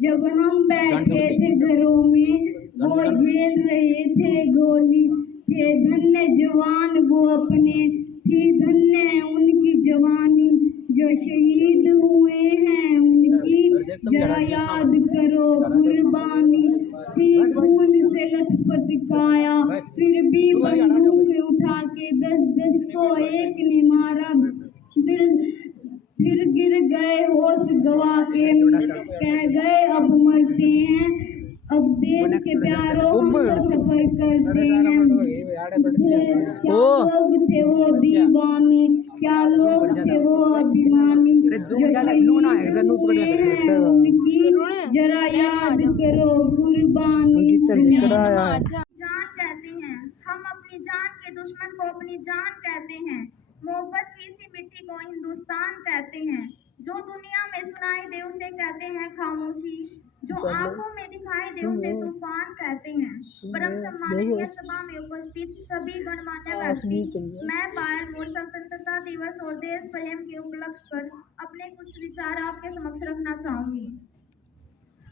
जब हम बैठे थे घरों में वो झेल रहे थे गोली। थे धन्य जवान वो अपने, थी धन्य उनकी जवानी। जो शहीद हुए हैं उनकी जरा याद करो कुर्बानी। थी खून से लथपथ काया फिर भी बंदूक उठा के 10-10 को एक ने मारा। फिर गिर गए होश गवा के, कह गए अब मरते हैं। अब देश के प्यारों हम सब सफर करते हैं। क्या लोग थे वो दीवाने, क्या लोग थे वो अभिमानी। जो शहीद हुए हैं उनकी जरा याद करो कुर्बानी। जान कहते हैं हम अपनी जान के दुश्मन को अपनी जान कहते हैं। मोहब्बत की इसी मिट्टी को हिंदुस्तान कहते हैं। जो दुनिया में सुनाई दे उसे कहते हैं खामोशी। जो आंखों में दिखाई दे उसे तूफान कहते हैं। परम सम्माननीय सभा में उपस्थित सभी गणमान्य व्यक्ति, मैं पायल मोड़ स्वतंत्रता दिवस और देश प्रेम के उपलक्ष्य पर अपने कुछ विचार आपके समक्ष रखना चाहूंगी।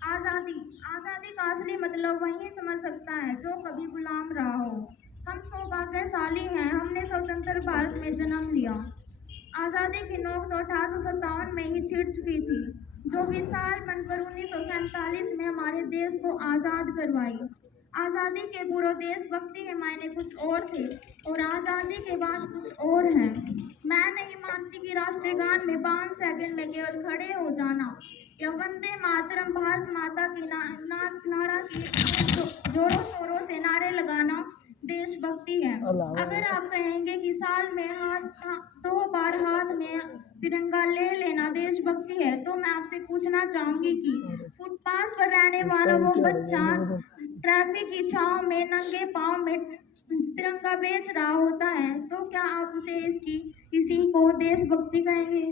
आजादी आजादी का असली मतलब वही समझ सकता है जो कभी गुलाम रहा हो। हम सौभाग्यशाली हैं, हमने स्वतंत्र भारत में जन्म लिया। आजादी की नोक तो 1857 में ही छिड़ चुकी थी, जो विशाल बनकर 1947 में हमारे देश को आजाद करवाई। आजादी के पूर्व देशभक्ति के मायने कुछ और थे और आजादी के बाद कुछ और हैं। मैं नहीं मानती कि राष्ट्रीय गान में 5 सेकंड में केवल खड़े हो जाना या वंदे मातरम भारत माता की नारा की जोरों शोरों से नारे लगाना देशभक्ति है। अगर आप कहेंगे कि साल में 2 बार हाथ में तिरंगा ले लेना देशभक्ति है, तो मैं आपसे पूछना चाहूंगी कि फुटपाथ पर रहने वाला वो बच्चा ट्रैफिक की छांव में नंगे पांव में तिरंगा बेच रहा होता है, तो क्या आप उसे किसी को देशभक्ति कहेंगे?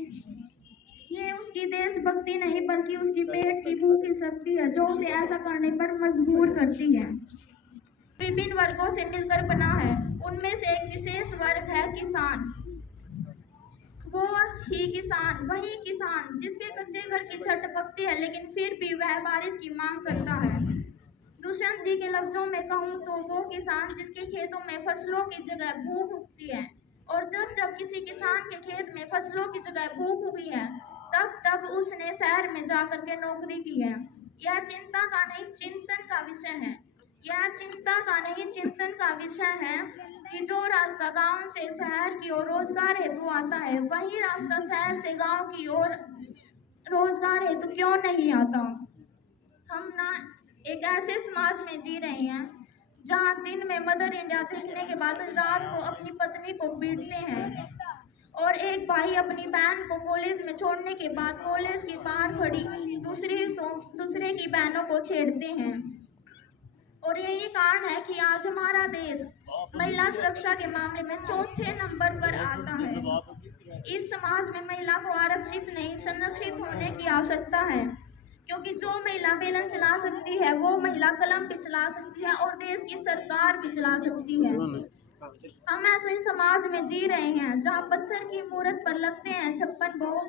ये उसकी देशभक्ति नहीं बल्कि उसकी पेट की भूख की शक्ति है जो उसे ऐसा करने पर मजबूर करती है। विभिन्न वर्गों से मिलकर बना है, उनमें से एक विशेष वर्ग है किसान। वो ही किसान, वही किसान जिसके कच्चे घर की छत पकती है लेकिन फिर भी वह बारिश की मांग करता है। दुष्यंत जी के लफ्जों में कहूँ तो वो किसान जिसके खेतों में फसलों की जगह भूख उगती है, और जब जब किसी किसान के खेत में फसलों की जगह भूख उगी है तब तब उसने शहर में जाकर के नौकरी की है। यह चिंता का नहीं चिंतन का विषय है। यह चिंता का नहीं चिंतन का विषय है कि जो रास्ता गांव से शहर की ओर रोजगार हेतु आता है, वही रास्ता शहर से गांव की ओर रोजगार हेतु क्यों नहीं आता। हम ना एक ऐसे समाज में जी रहे हैं जहाँ दिन में मदर इंडिया देखने के बाद रात को अपनी पत्नी को पीटते हैं, और एक भाई अपनी बहन को कॉलेज में छोड़ने के बाद कॉलेज के बाहर खड़ी दूसरे की बहनों को छेड़ते हैं। और यही कारण है कि आज हमारा देश महिला सुरक्षा के मामले में 4थे नंबर पर आता है। इस समाज में महिला को आरक्षित नहीं संरक्षित होने की आवश्यकता है, क्योंकि जो महिला बेलन चला सकती है वो महिला कलम भी चला सकती है और देश की सरकार भी चला सकती है। हम ऐसे समाज में जी रहे हैं जहाँ पत्थर की मूरत पर लगते हैं 56 भोग,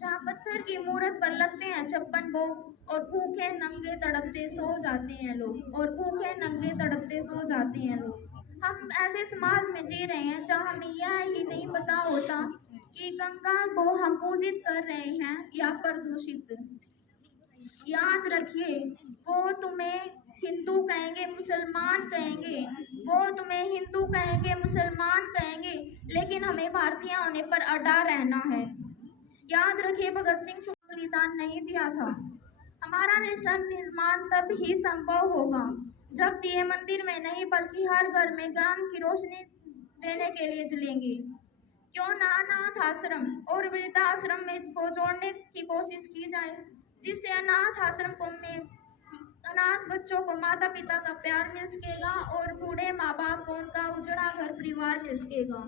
जहाँ पत्थर की मूरत पर लगते हैं 56 भोग और भूखे नंगे तड़पते सो जाते हैं लोग, और भूखे नंगे तड़पते सो जाते हैं लोग। हम ऐसे समाज में जी रहे हैं जहाँ हमें यह ही नहीं पता होता कि गंगा को हम पूजित कर रहे हैं या प्रदूषित। याद रखिए, वो तुम्हें हिंदू कहेंगे मुसलमान कहेंगे, वो तुम्हें हिंदू कहेंगे मुसलमान कहेंगे, लेकिन हमें भारतीय होने पर अड़ा रहना है। याद रखिए, भगत सिंह को बलिदान नहीं दिया था। हमारा राष्ट्र निर्माण तब ही संभव होगा जब दिए मंदिर में नहीं बल्कि हर घर में ज्ञान की रोशनी देने के लिए जलेंगे। क्यों ना अनाथ आश्रम और वृद्धाश्रम में को जोड़ने की कोशिश की जाए, जिससे अनाथ आश्रम को में अनाथ बच्चों को माता पिता का प्यार मिल सकेगा और बूढ़े माँ बाप को उनका उजड़ा घर परिवार मिल सकेगा।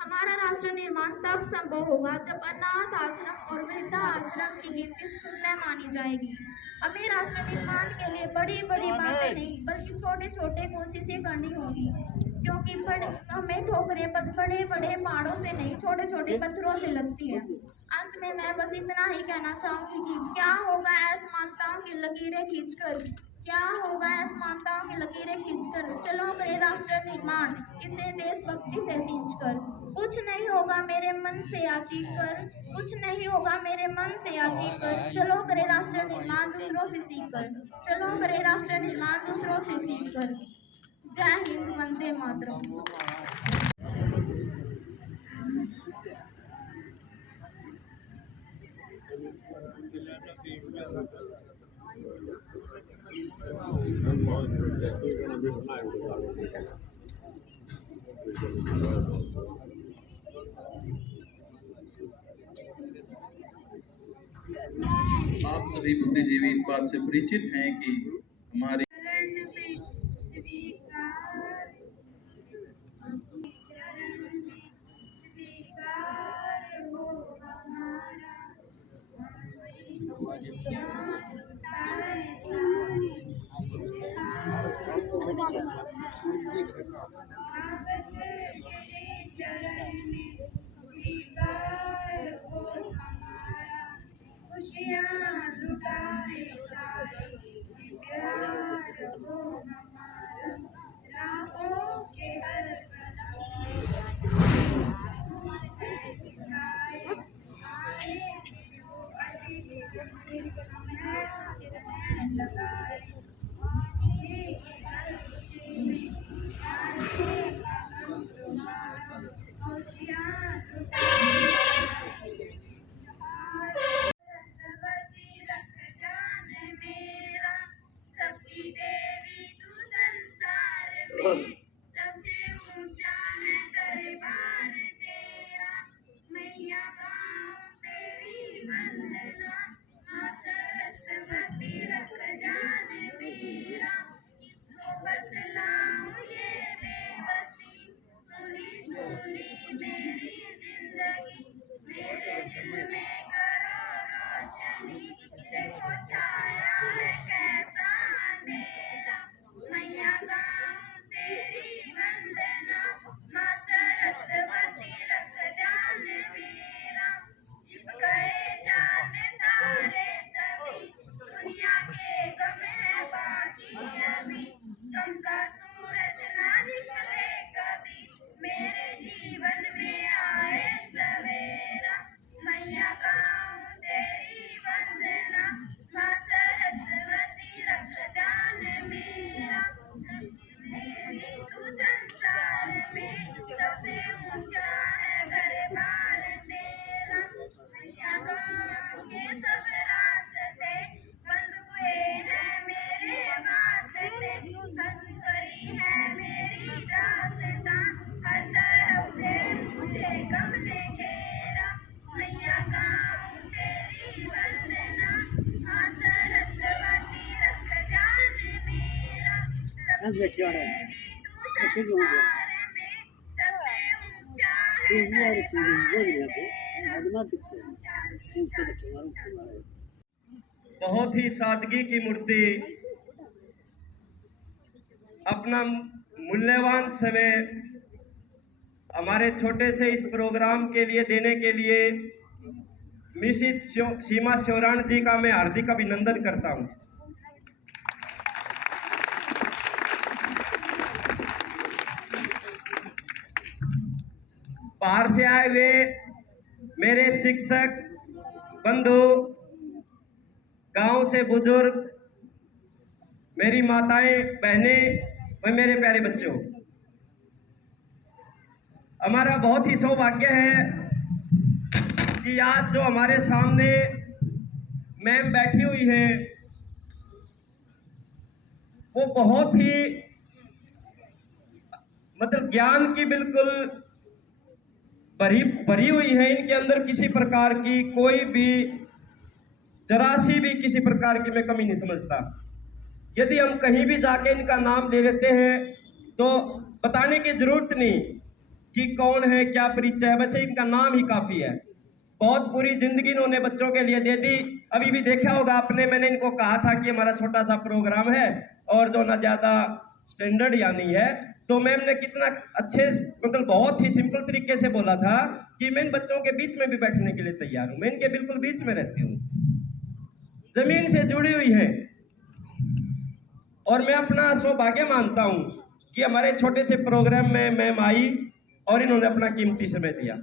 हमारा राष्ट्र निर्माण तब संभव होगा जब अनाथ आश्रम और वृद्धा आश्रम की गिनती शून्य मानी जाएगी। हमें राष्ट्र निर्माण के लिए बड़ी बड़ी बातें नहीं बल्कि छोटे छोटे कोशिशें करनी होगी, क्योंकि हमें ठोकरें बड़े बड़े पहाड़ों से नहीं छोटे छोटे पत्थरों से लगती है। अंत में मैं बस इतना ही कहना चाहूंगी कि क्या होगा असमानता की लकीरें खींचकर, क्या होगा असमानताओं की लकीरें खींचकर। चलो करे राष्ट्र निर्माण इसे देशभक्ति से सींचकर। कुछ नहीं होगा मेरे मन से या चीख कर, कुछ नहीं होगा मेरे मन से या चीख कर। चलो करे राष्ट्र निर्माण दूसरों से सीख कर, चलो करे राष्ट्र निर्माण दूसरों से सीख कर। जय हिंद, वंदे मातरम। आप सभी बुद्धिजीवी इस बात से परिचित हैं कि हमारे सबसे ऊंचा है दरबार तेरा, मैया गाऊं तेरी वंदना। माँ सरस्वती रख जान मेरा, किसको बतलाऊं ये बेबसी। सुनी सुनी मेरी जिंदगी, मेरे दिल में करो रोशनी। देखो छाया है कैसा अंधेरा, मैया गाऊं तेरी वंदना। माँ सरस्वती रख जान मेरा, छिप गए चांद तारे सभी, दुनिया के गम है बाकी अभी। चमका सूरज ना निकले कभी, मेरे जीवन में आए सवेरा। मैया गाऊं तेरी वंदना, माँ सरस्वती रख जान मेरा। देवी तू संसार में सबसे ऊंचा है दरबार तेरा, मैया गाऊं के सब रास्ते बंद हुए हैं मेरे वास्ते। हद करी है मेरी दास्तां, हर तरफ से मुझे गम ने घेरा। मैया गाऊं तेरी वंदना, माँ सरस्वती रख जान मेरा। देवी तू संसार में सबसे ऊंचा है दरबार तेरा। बहुत ही सादगी की मूर्ति, अपना मूल्यवान समय हमारे छोटे से इस प्रोग्राम के लिए देने के लिए मिसिज सीमा श्योराण जी का मैं हार्दिक अभिनंदन करता हूं। बाहर से आए हुए मेरे शिक्षक बंधु, गांव से बुजुर्ग, मेरी माताएं बहनें और मेरे प्यारे बच्चों, हमारा बहुत ही सौभाग्य है कि आज जो हमारे सामने मैम बैठी हुई है वो बहुत ही मतलब ज्ञान की बिल्कुल भरी हुई है। इनके अंदर किसी प्रकार की कोई भी जरासी भी किसी प्रकार की मैं कमी नहीं समझता। यदि हम कहीं भी जाके इनका नाम ले लेते हैं तो बताने की जरूरत नहीं कि कौन है, क्या परिचय है, वैसे इनका नाम ही काफी है। बहुत पूरी जिंदगी इन्होंने बच्चों के लिए दे दी। अभी भी देखा होगा आपने, मैंने इनको कहा था कि हमारा छोटा सा प्रोग्राम है और जो ना ज्यादा स्टैंडर्ड यानी है, तो मैम ने कितना अच्छे मतलब बहुत ही सिंपल तरीके से बोला था कि मैं इन बच्चों के बीच में भी बैठने के लिए तैयार हूं, मैं इनके बिल्कुल बीच में रहती हूँ। जमीन से जुड़ी हुई हैं। और मैं अपना सौभाग्य मानता हूं कि हमारे छोटे से प्रोग्राम में मैम आई और इन्होंने अपना कीमती समय दिया।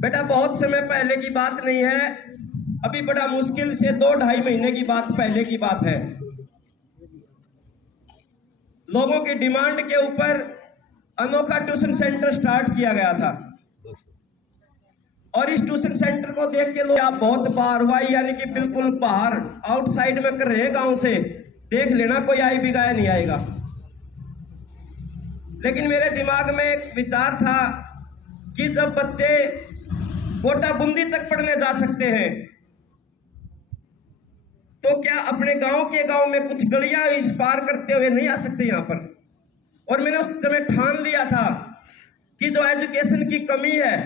बेटा बहुत समय पहले की बात नहीं है, अभी बड़ा मुश्किल से 2-2.5 महीने की बात पहले की बात है। लोगों की डिमांड के ऊपर अनोखा ट्यूशन सेंटर स्टार्ट किया गया था और इस ट्यूशन सेंटर को देख के लोग आप बहुत बाहर हुआ, यानी कि बिल्कुल बाहर आउटसाइड में कर रहे गांव से देख लेना, कोई आई भी गाया नहीं आएगा। लेकिन मेरे दिमाग में एक विचार था कि जब बच्चे कोटा बूंदी तक पढ़ने जा सकते हैं तो क्या अपने गांव के गांव में कुछ गलियां इस पार करते हुए नहीं आ सकते यहां पर। और मैंने उस समय ठान लिया था कि जो एजुकेशन की कमी है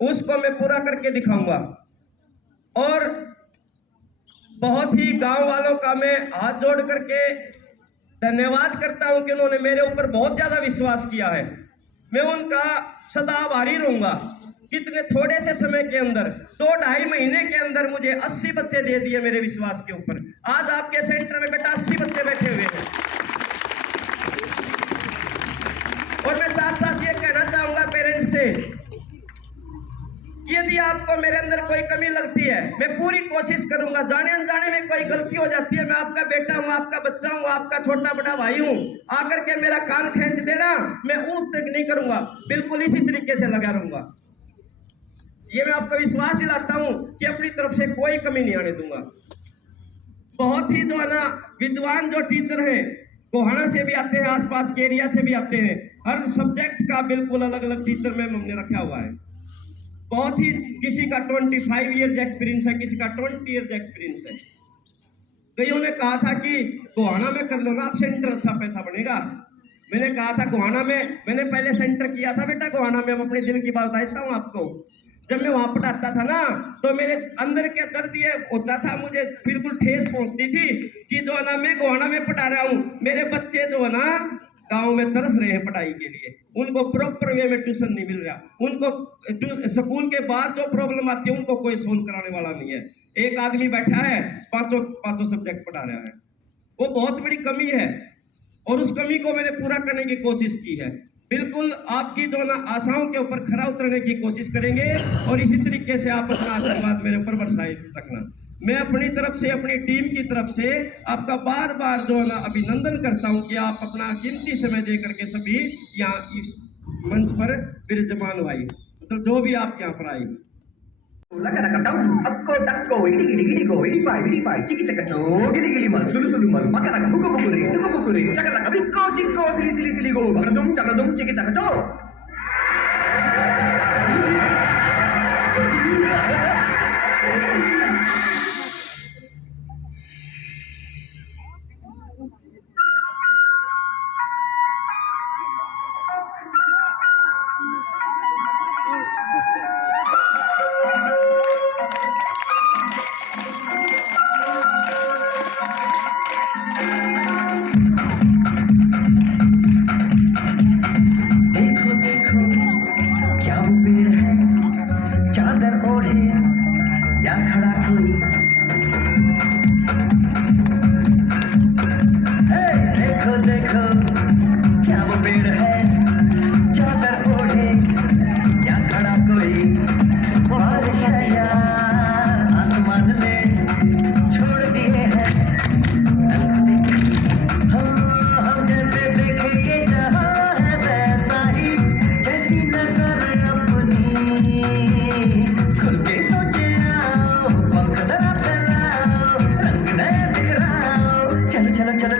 उसको मैं पूरा करके दिखाऊंगा। और बहुत ही गांव वालों का मैं हाथ जोड़ करके धन्यवाद करता हूं कि उन्होंने मेरे ऊपर बहुत ज्यादा विश्वास किया है। मैं उनका सदा आभारी रहूंगा। कितने थोड़े से समय के अंदर 2-2.5 महीने के अंदर मुझे 80 बच्चे दे दिए मेरे विश्वास के ऊपर। आज आपके सेंटर में बेटा 80 बच्चे बैठे हुए हैं। और मैं साथ साथ ये कहना चाहूंगा पेरेंट्स से कि यदि आपको मेरे अंदर कोई कमी लगती है, मैं पूरी कोशिश करूंगा। जाने अनजाने में कोई गलती हो जाती है, मैं आपका बेटा हूं, आपका बच्चा हूं, आपका छोटा बड़ा भाई हूं, आकर के मेरा कान खींच देना, मैं ऊप तक नहीं करूंगा, बिल्कुल इसी तरीके से लगा रहूंगा। ये मैं आपको विश्वास दिलाता हूं कि अपनी तरफ से कोई कमी नहीं आने दूंगा। बहुत ही जो है ना विद्वान जो टीचर हैं, गोहाना से भी आते हैं, आसपास के एरिया से भी आते हैं, हर सब्जेक्ट का बिल्कुल अलग अलग टीचर में हमने रखा हुआ है। बहुत ही किसी का 25 ईयर्स एक्सपीरियंस है, किसी का 20 ईयर्स एक्सपीरियंस है। कईयों ने कहा था कि गोहाना में कर लो ना, आप सेंटर अच्छा पैसा बनेगा। मैंने कहा था गोहाना में, मैंने पहले सेंटर किया था बेटा गोहाना में, हम अपने दिल की बात बताता हूँ आपको। जब मैं वहां पढ़ाता था ना तो मेरे अंदर के दर्द ये होता था, मुझे बिल्कुल ठेस पहुंचती थी कि जो है ना मैं गोहाना में पढ़ा रहा हूँ, मेरे बच्चे जो है ना गांव में तरस रहे हैं पढ़ाई के लिए, उनको प्रॉपर वे में ट्यूशन नहीं मिल रहा, उनको स्कूल के बाद जो प्रॉब्लम आती है उनको कोई सोल्व कराने वाला नहीं है। एक आदमी बैठा है पांचों सब्जेक्ट पढ़ा रहा है, वो बहुत बड़ी कमी है और उस कमी को मैंने पूरा करने की कोशिश की है। बिल्कुल आपकी जो ना आशाओं के ऊपर खरा उतरने की कोशिश करेंगे और इसी तरीके से आप अपना आशीर्वाद मेरे ऊपर बरसाए रखना। मैं अपनी तरफ से, अपनी टीम की तरफ से आपका बार बार जो है ना अभिनंदन करता हूं कि आप अपना कीमती समय दे करके सभी यहाँ इस मंच पर विराजमान हुए, तो जो भी आप यहाँ पर आए। अक्को टक्को इडी इडी इडी गो इडी पाई चिकी चकचो गिली गिली मल सुलु सुलु मल मका लगा मुको मुकुरे चका लगा बिक्को चिक्को सिली सिली सिली गो चकदुम चिकी चकचो।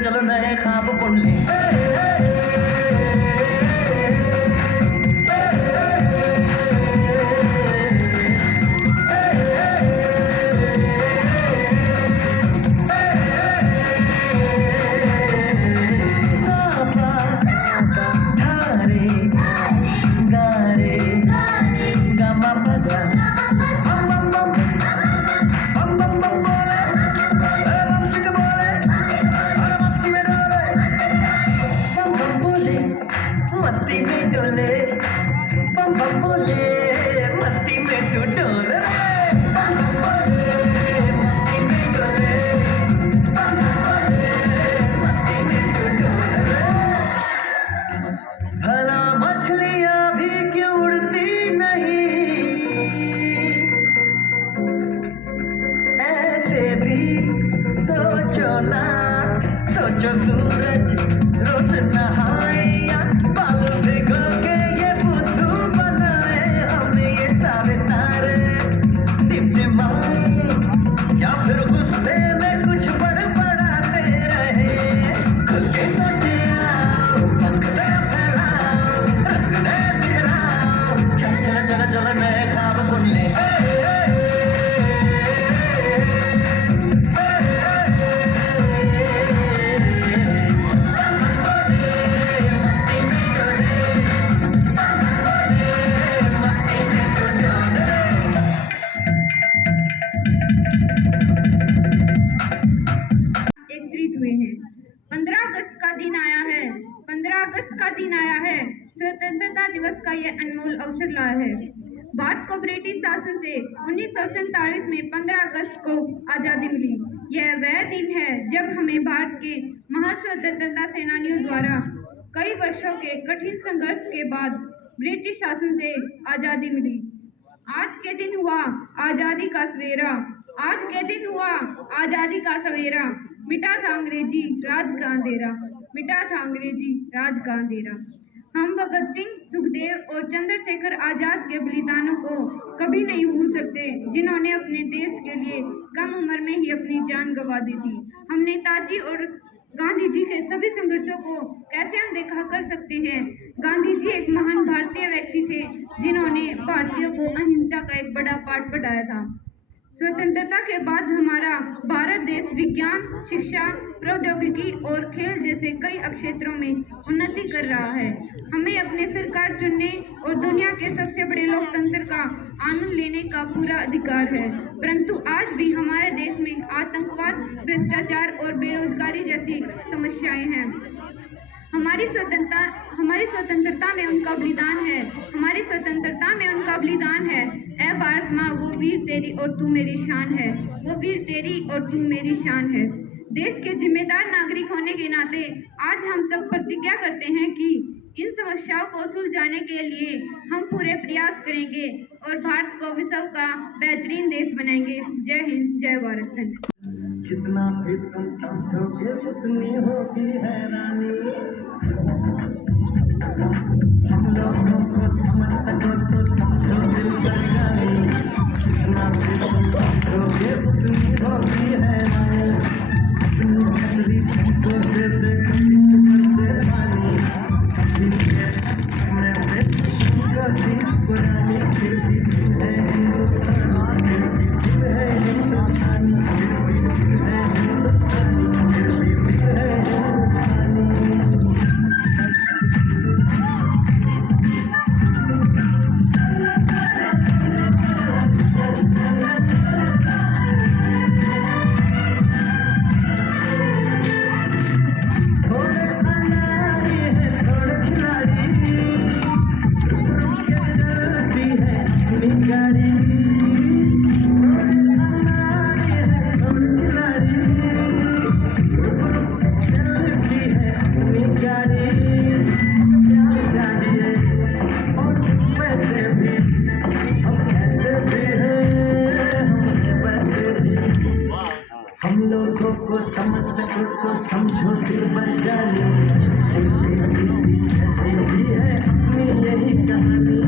चलो नए ख्वाब बुन ले। से भी सोचो ना, सोचो सूरज रोज नहाए या बाल भिगो के ये बुद्धू बनाए, हमें ये सारे तारे टिमटिमाए या फिर गुस्से में कुछ बड़बड़ाते रहे। खुल के सोचे आओ, पंख जरा फैलाओ, रंग नए बिखराओ, चल चल चल चल नए ख्वाब बुनने। एकत्रित हुए हैं। 15 अगस्त का दिन आया है, 15 अगस्त का दिन आया है, स्वतंत्रता दिवस का ये अनमोल अवसर लाया है। भारत को ब्रिटिश शासन से 1947 में 15 अगस्त को आज़ादी मिली। यह वह दिन है जब हमें भारत के महान स्वतंत्रता सेनानियों द्वारा कई वर्षों के कठिन संघर्ष के बाद ब्रिटिश शासन से आज़ादी मिली। आज के दिन हुआ आज़ादी का सवेरा, आज के दिन हुआ आज़ादी का सवेरा, मिटा था अंग्रेजी राज का अंधेरा, मिटा था अंग्रेजी राज का अंधेरा। हम भगत सिंह, सुखदेव और चंद्रशेखर आजाद के बलिदानों को कभी नहीं भूल सकते, जिन्होंने अपने देश के लिए कम उम्र में ही अपनी जान गंवा दी थी। हम नेताजी और गांधी जी के सभी संघर्षों को कैसे अनदेखा कर सकते हैं। गांधी जी एक महान भारतीय व्यक्ति थे, जिन्होंने भारतीयों को अहिंसा का एक बड़ा पाठ पढ़ाया था। स्वतंत्रता के बाद हमारा भारत देश विज्ञान, शिक्षा, प्रौद्योगिकी और खेल जैसे कई क्षेत्रों में उन्नति कर रहा है। हमें अपने सरकार चुनने और दुनिया के सबसे बड़े लोकतंत्र का आनंद लेने का पूरा अधिकार है, परंतु आज भी हमारे देश में आतंकवाद, भ्रष्टाचार और बेरोजगारी जैसी समस्याएं हैं। हमारी स्वतंत्रता में उनका बलिदान है, हमारी स्वतंत्रता में उनका बलिदान है। ऐ भारत माँ, वो वीर तेरी और तू मेरी शान है, वो वीर तेरी और तू मेरी शान है। देश के जिम्मेदार नागरिक होने के नाते आज हम सब प्रतिज्ञा करते हैं कि इन समस्याओं को सुलझाने के लिए हम पूरे प्रयास करेंगे और भारत को विश्व का बेहतरीन देश बनाएंगे। जय हिंद, जय भारत। जितना भी तुम समझोगे उतनी होगी हैरानी, हम लोगों को समझ सको तो समझो दिल पर जानी। जितना भी तुम समझोगे उतनी होगी हैरानी, अपनी छतरी तुमको दे दे से पानी। मैं कभी पुरानी फिर भी है हिंदुस्तानी, फिर भी है हिंदुस्तानी, हम लोगों को समझ सको तो समझो दिल बन जाने। ऐसी भी है अपनी यही कहानी,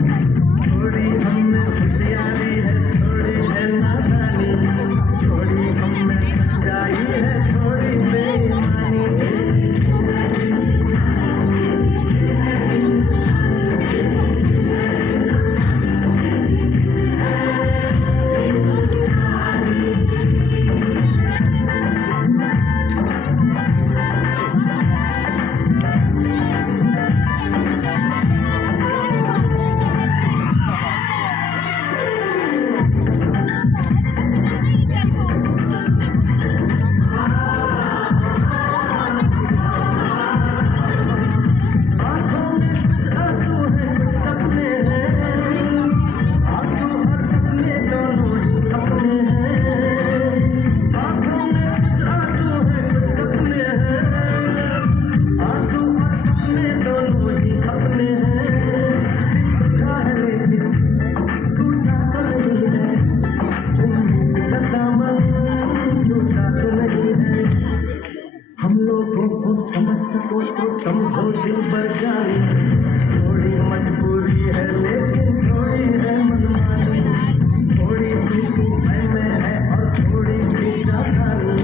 थोड़ी हमने होशियारी है, थोड़ी है नादानी, थोड़ी हमने सच्चाई है, थोड़ी बेईमानी। समझ सको तो समझो दिल भर जानी, थोड़ी मजबूरी है लेकिन थोड़ी है मनमानी, थोड़ी भी में है और थोड़ी भी जानी,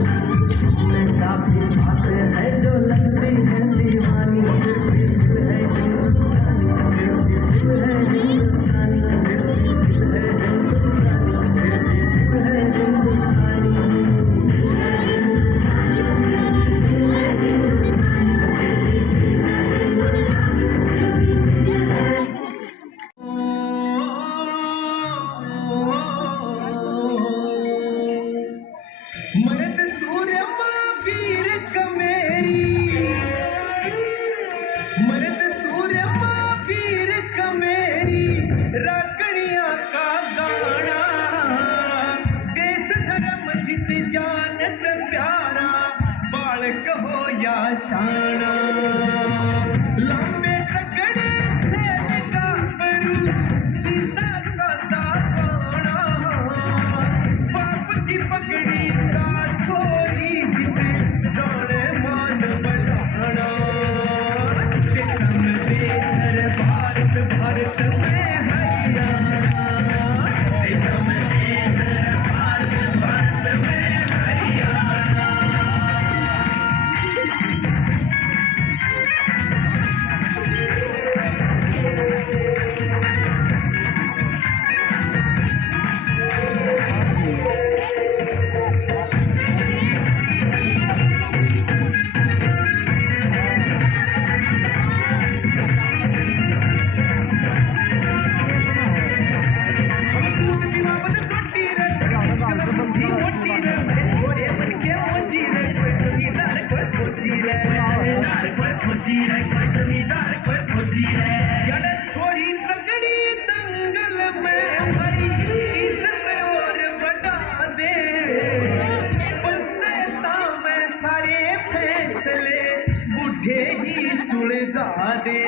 में काफी बातें हैं जो लगती है दीवानी, फिर भी दिल है हिंदुस्तानी, फिर भी दिल है हिंदुस्तानी, फिर भी दिल है हिंदुस्तानी, फिर भी दिल है हिंदुस्तानी। मरद सूर्य महावीर कमेरी, मरद सूर्य महावीर कमेरी, राकड़ियां का गाना, देश धर्म जित जानत प्यारा, बालक हो या शाना, लंबे तगड़े खेल का करू, सीधा सादा गाना, बाप की पगड़ी का छोरी जिते जाने मान बढ़ाना, देशम बेहर भारत भारत में हरियाणा, देशम बेहर भारत भारत में हरियाणा। थोड़ी तगड़ी दंगल में हरी इज्जत और बढ़ा दे, पंचायता में सारे फैसले बूढ़े ही सुलझा दे,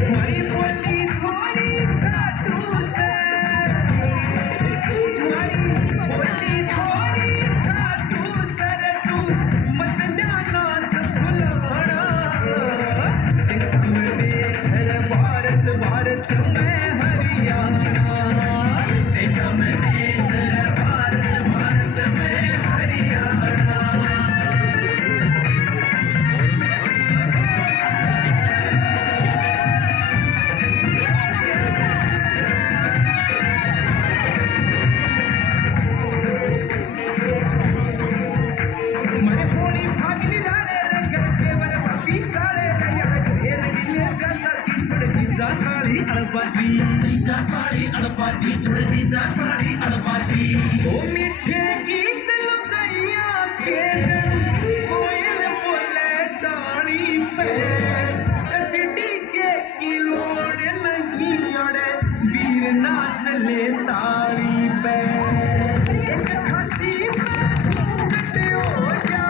हमारी बोली थोड़ी खाटू से, हमारी बोली थोड़ी खाटू सर, तू मत जाना सब भुलाना, देशम बेहर भारत भारत में हरियाणा, देशम बेहर भारत भारत में हरियाणा। मैं थोड़ी भागली जाने रंग केवल पपी सारे नया घेर लिए गंदा की थोड़ी जीजा साड़ी अड़पाती, जीजा साड़ी अड़पाती, थोड़ी जीजा साड़ी अड़पाती, ओ मीठे गीत लुदैया के कोयल बोले डाली पे, डीजे की लोड़ नहीं अड़े वीर नाच ले ताली पे, एक खसी पे हो जा,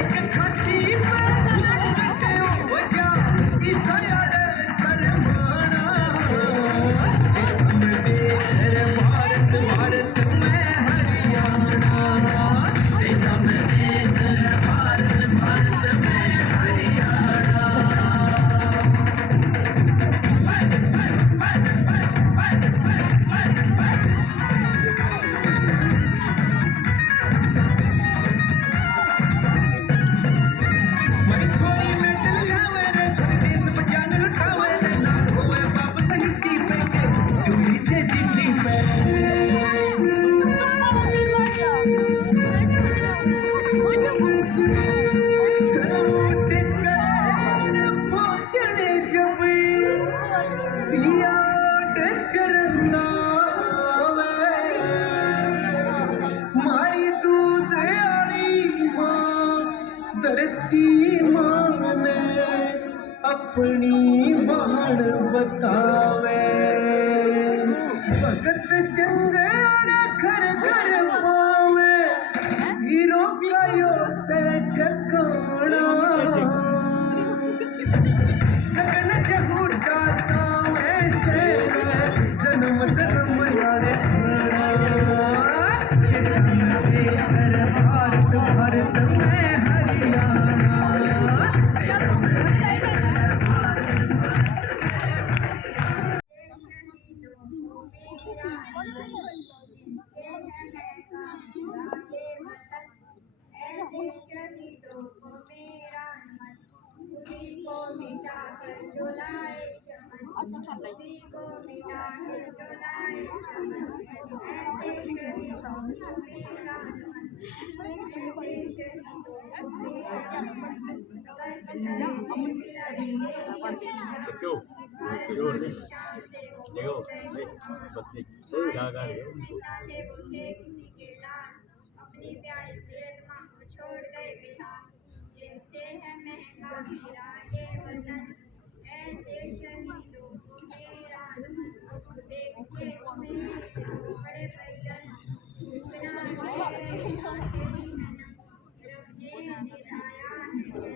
एक खसी पे हो जा, इधर शर्माना, देशम बेहर भारत भारत में हरियाणा, देशम बेहर भारत भारत में हरियाणा। मरी छोरी में दिल खावे रे, छोरी सब जान लुटावे रे, ना होवे बाप सही टी पे के, दिल्ली से दिल्ली पे, सलूट कर पहुंचने जब याद करना वे, मारी दूध आली मां धरती मां ने अपनी बाण बतावे, भगत सिंह घर घर पावे, हीरो कयो से ठकाना, गगन जहू जाता वैसे जन्म जन्म यारे भारत भारत में अपनी प्यारी प्रेम माँ को छोड़ गए बिहार जिनसे है महंगा मेरा ये वतन ऐसे शहीदों को मेरा देखिए तुम्हें बड़े परिजन बिना रब ने दिलाया है ऐसा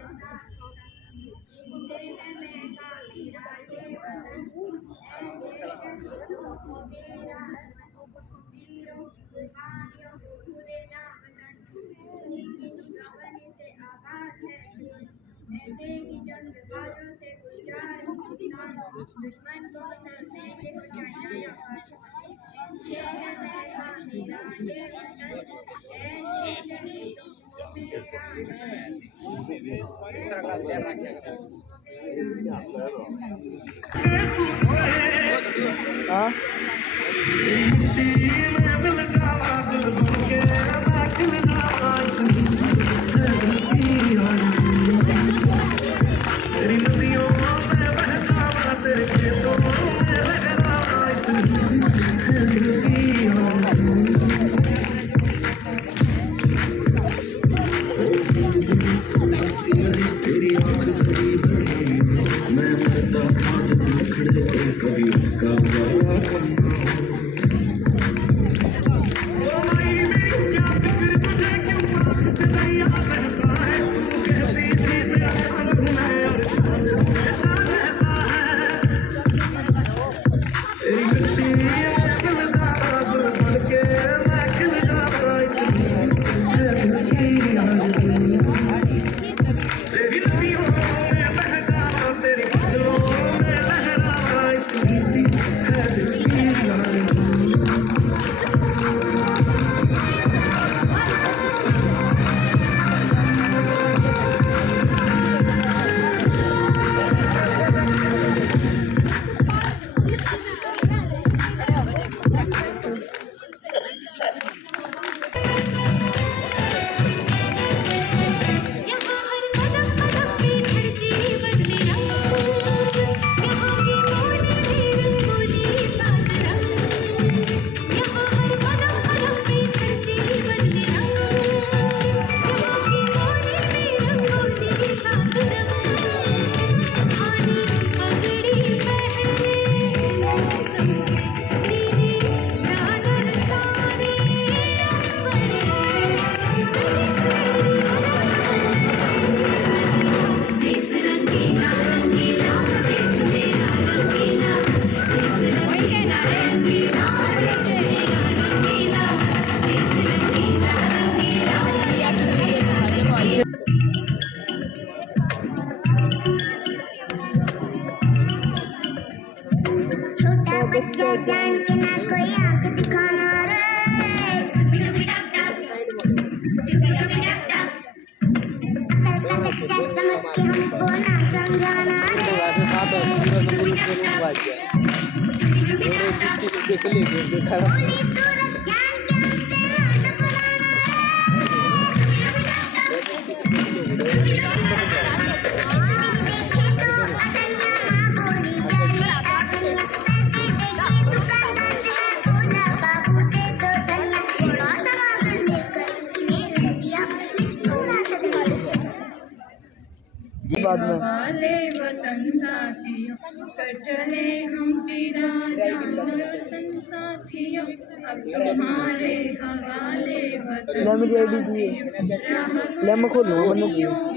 जिनसे है महंगा मेरा ये वतन ऐसे शहीदों को मेरा वीरों की कुर्बानियों को भूले ना वतन उन्हीं की लगन से आबाद है ऐसे ही जंगबाजों से गुलजार हिंदुस्तान दुश्मन को सलते के हो चाइना या पाकिस्तान ये है महंगा मेरा ये वतन ऐसे शहीदों को मेरा बच्चा जान के ना कोई आंख दिखाना रे हमको ना समझाना वाले वतन साथियों कर चले हम फिरा वतन साथियों अब तुम्हारे हवाले वतन साथियों